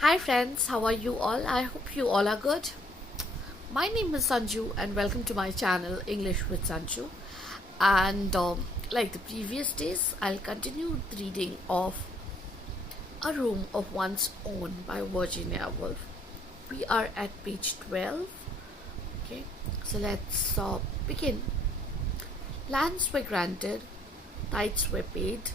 Hi friends, how are you all? I hope you all are good. My name is Sanju and welcome to my channel English with Sanju. And like the previous days, I'll continue the reading of A Room of One's Own by Virginia Woolf. We are at page 12. Okay, so let's begin. Lands were granted, tithes were paid,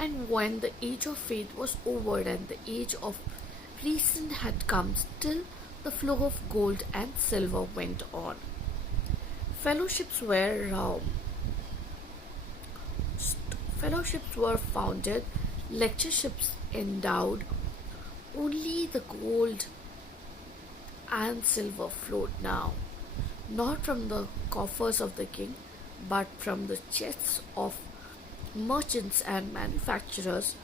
and when the age of faith was over and the age of reason had come, still the flow of gold and silver went on. Fellowships were fellowships were founded, lectureships endowed. Only the gold and silver flowed now, not from the coffers of the king, but from the chests of merchants and manufacturers,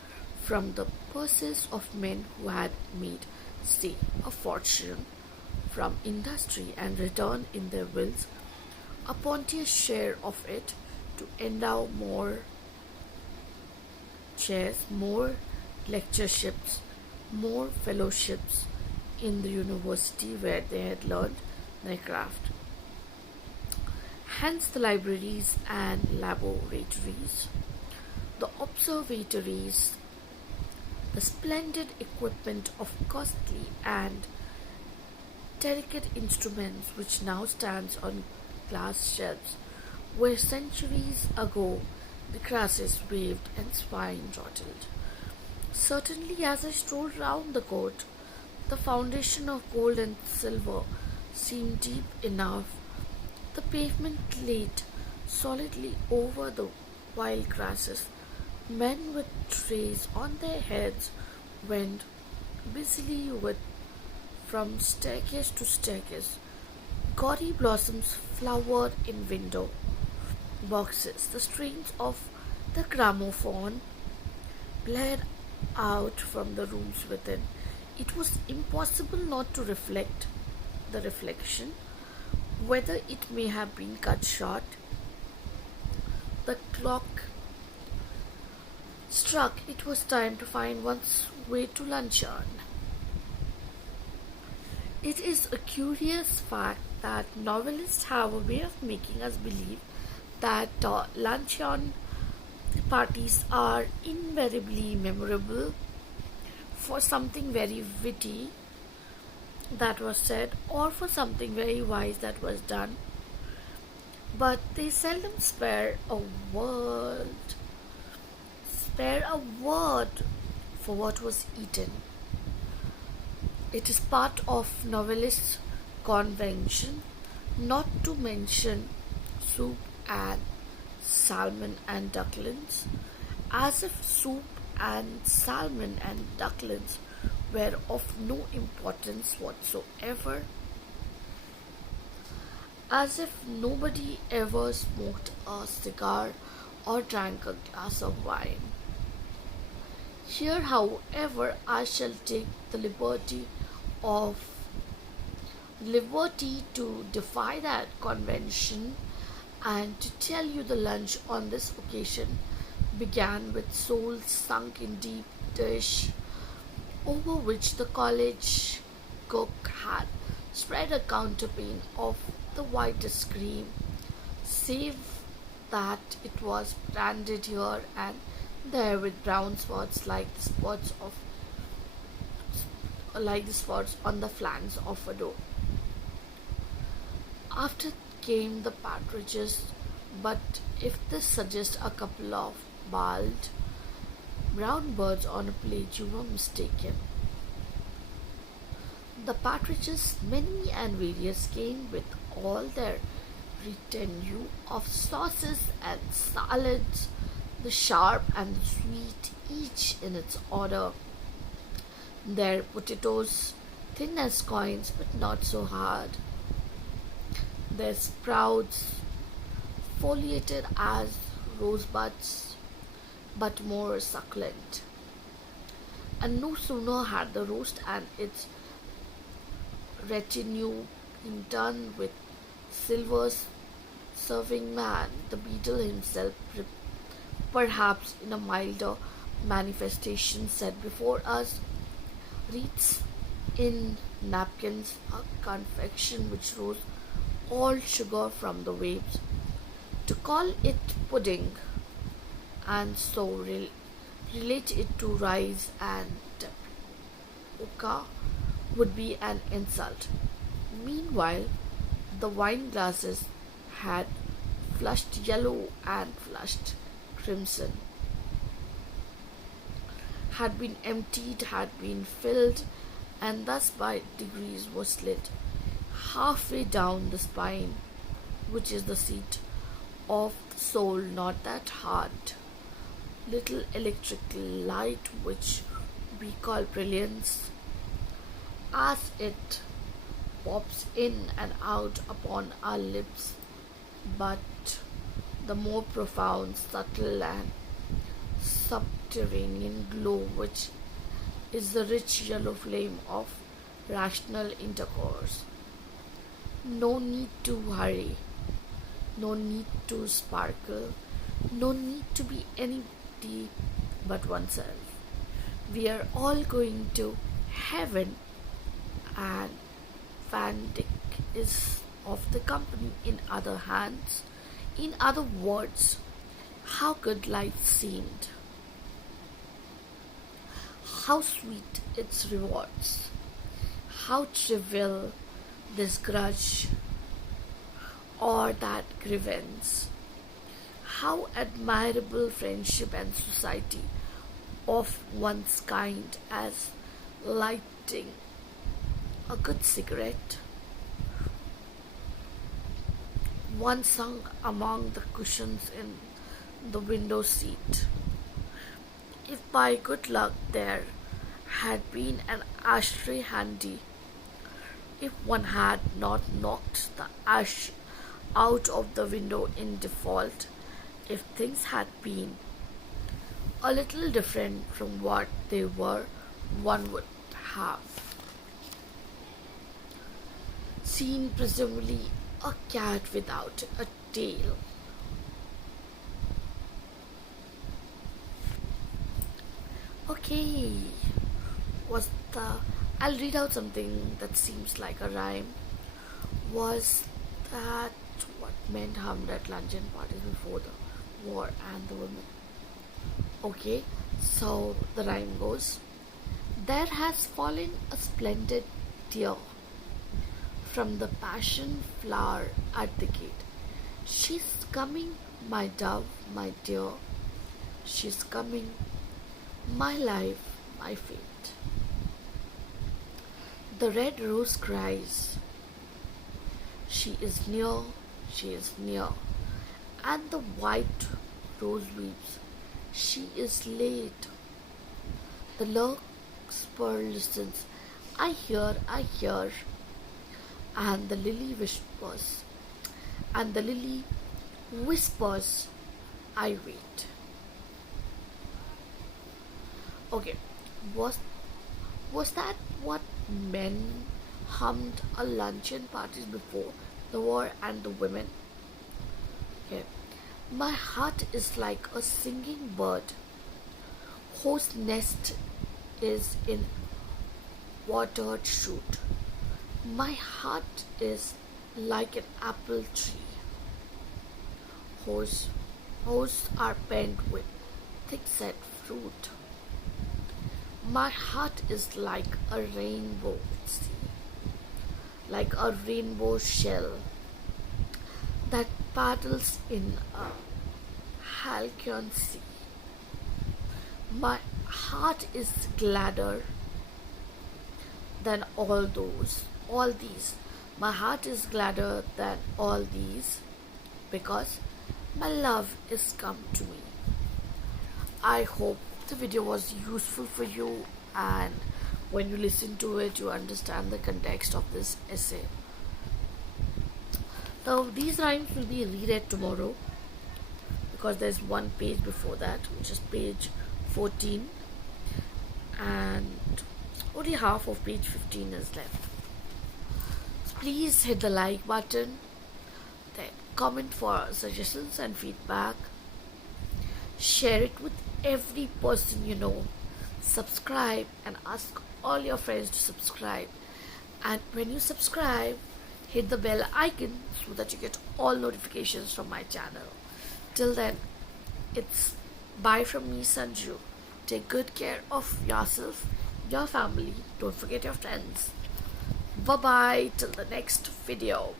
from the purses of men who had made, say, a fortune from industry and returned in their wills a bounteous share of it to endow more chairs, more lectureships, more fellowships in the university where they had learned their craft. Hence the libraries and laboratories, the observatories, the splendid equipment of costly and delicate instruments which now stands on glass shelves, where centuries ago the grasses waved and swine trotted. Certainly, as I strolled round the court, the foundation of gold and silver seemed deep enough. The pavement laid solidly over the wild grasses. Men with trays on their heads went busily from staircase to staircase. Gaudy blossoms flowered in window boxes. The strains of the gramophone blared out from the rooms within. It was impossible not to reflect the reflection, whether it may have been cut short. The clock struck. It was time to find one's way to luncheon. It is a curious fact that novelists have a way of making us believe that luncheon parties are invariably memorable for something very witty that was said or for something very wise that was done, but they seldom spare a word for what was eaten. It is part of novelists' convention not to mention soup and salmon and ducklings, as if soup and salmon and ducklings were of no importance whatsoever, as if nobody ever smoked a cigar or drank a glass of wine. Here, however, I shall take the liberty to defy that convention and to tell you the lunch on this occasion began with soles sunk in deep dish, over which the college cook had spread a counterpane of the whitest cream, save that it was branded here and there with brown spots like the spots on the flanks of a dough. After came the partridges, but if this suggests a couple of bald brown birds on a plate, you were mistaken. The partridges, many and various, came with all their retinue of sauces and salads, the sharp and the sweet, each in its order. Their potatoes, thin as coins but not so hard. Their sprouts, foliated as rosebuds but more succulent. And no sooner had the roast and its retinue been done with Silver's serving man, the beadle himself, perhaps in a milder manifestation, set before us Reeds in napkins, a confection which rose all sugar from the waves. To call it pudding and so relate it to rice and oka would be an insult. Meanwhile, the wine glasses had flushed yellow and flushed crimson, had been emptied, had been filled, and thus by degrees was slit halfway down the spine, which is the seat of the soul, not that hard little electric light which we call brilliance, as it pops in and out upon our lips, but the more profound, subtle, and subterranean glow, which is the rich yellow flame of rational intercourse. No need to hurry, no need to sparkle, no need to be anybody but oneself. We are all going to heaven, and Van Dyck is of the company. In other hands, in other words, how good life seemed, how sweet its rewards, how trivial this grudge or that grievance, how admirable friendship and society of one's kind as lighting a good cigarette, one sung among the cushions in the window seat. If by good luck there had been an ashtray handy, if one had not knocked the ash out of the window in default, if things had been a little different from what they were, one would have seen presumably a cat without a tail. Okay, was the I'll read out something that seems like a rhyme. Was that what men hummed at luncheon parties before the war and the women? Okay, so the rhyme goes: There has fallen a splendid tear from the passion flower at the gate. She's coming, my dove, my dear. She's coming, my life, my fate. The red rose cries, she is near, she is near. And the white rose weeps, she is late. The larkspur listens, I hear, I hear. And the lily whispers, and the lily whispers, I wait. Okay, was that what men hummed at luncheon parties before the war and the women? Okay. My heart is like a singing bird whose nest is in watered shoot. My heart is like an apple tree whose are pent with thick set fruit. My heart is like a rainbow sea, like a rainbow shell that paddles in a halcyon sea. My heart is gladder than all these. My heart is gladder than all these because my love is come to me. I hope the video was useful for you, and when you listen to it you understand the context of this essay. So these rhymes will be reread tomorrow because there's one page before that, which is page 14, and only half of page 15 is left. So please hit the like button, then comment for suggestions and feedback, share it with every person you know, subscribe and ask all your friends to subscribe. And when you subscribe, hit the bell icon so that you get all notifications from my channel. Till then, it's bye from me, Sanju. Take good care of yourself, your family. Don't forget your friends. Bye bye till the next video.